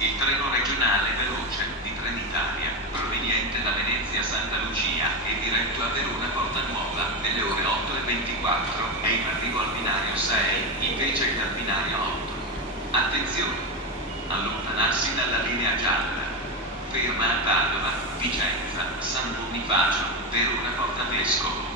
Il treno regionale veloce di Trenitalia, proveniente da Venezia Santa Lucia e diretto a Verona Porta Nuova, nelle ore 8:24, è in arrivo al binario 6, invece che al binario 8. Attenzione! Allontanarsi dalla linea gialla. Ferma a Padova, Vicenza, San Bonifacio, Verona Porta Vescovo.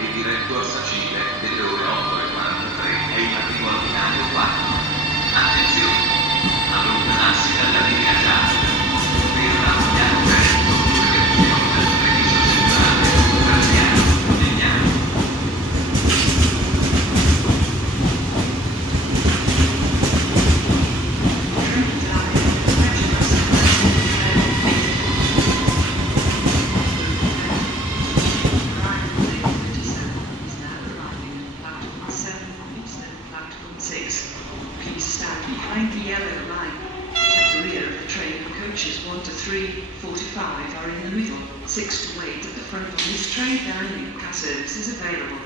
E diretto a Sacile, delle ore 8:43, è in arrivo al binario 4. Attenzione! Allontanarsi dalla linea gialla. Per Ravignano Veneto, direzione del Treviso Centrale, Graziano, Legnano. Please stand behind the yellow line. At the rear of the train, coaches 1 to 3, 4 to 5 are in the middle, 6 to 8 at the front. On this train, dining car service is available.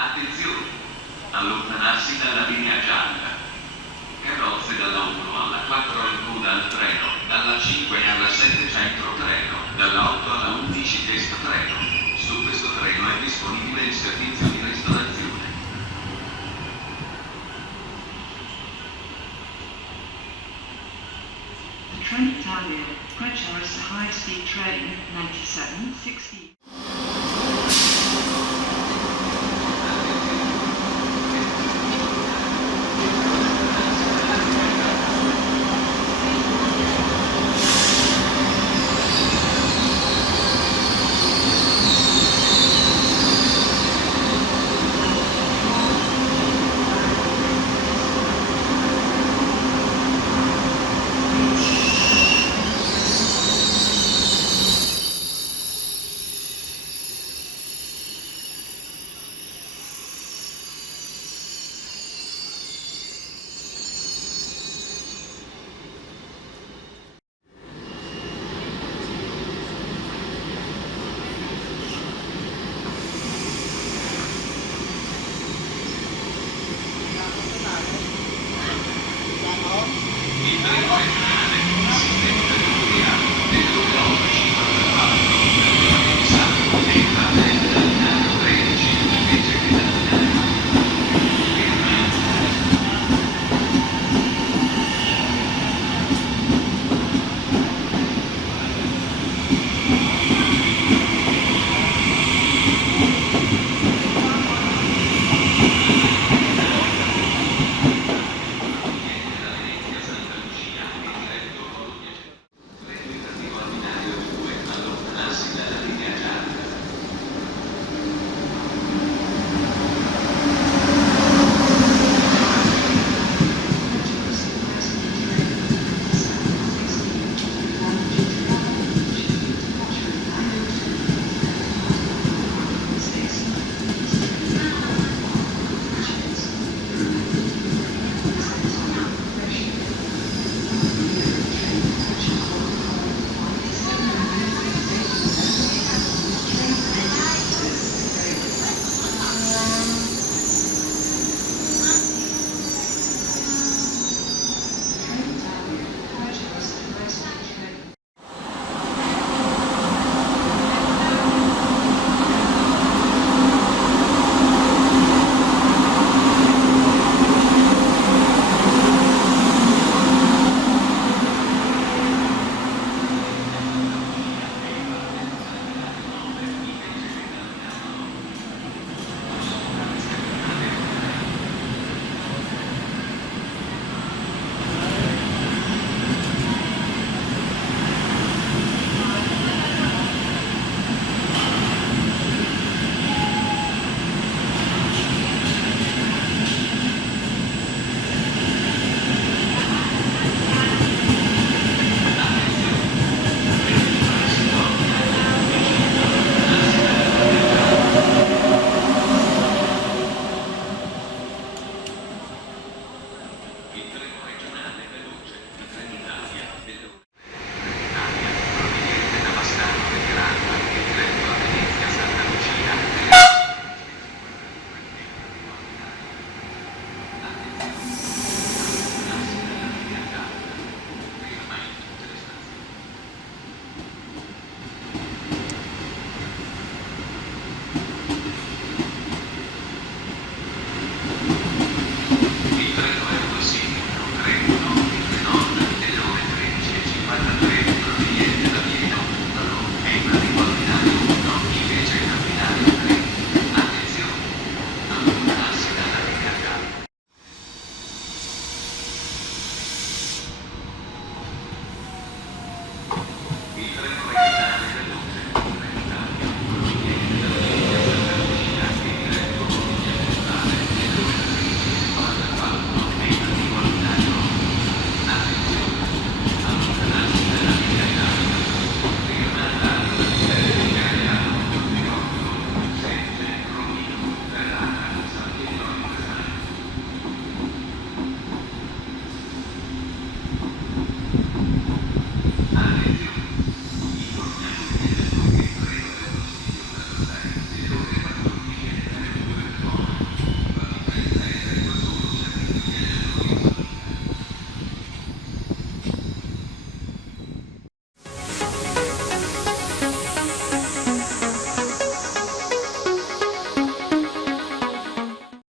Attenzione! Allontanarsi dalla linea gialla. Carrozze dalla 1 alla 4 in coda al treno, dalla 5 alla 7 centro treno, dalla 8 alla 11 testa treno. Su questo treno è disponibile il servizio di ristorazione. The Trenitalia, Quechua is a high-speed train, 9760.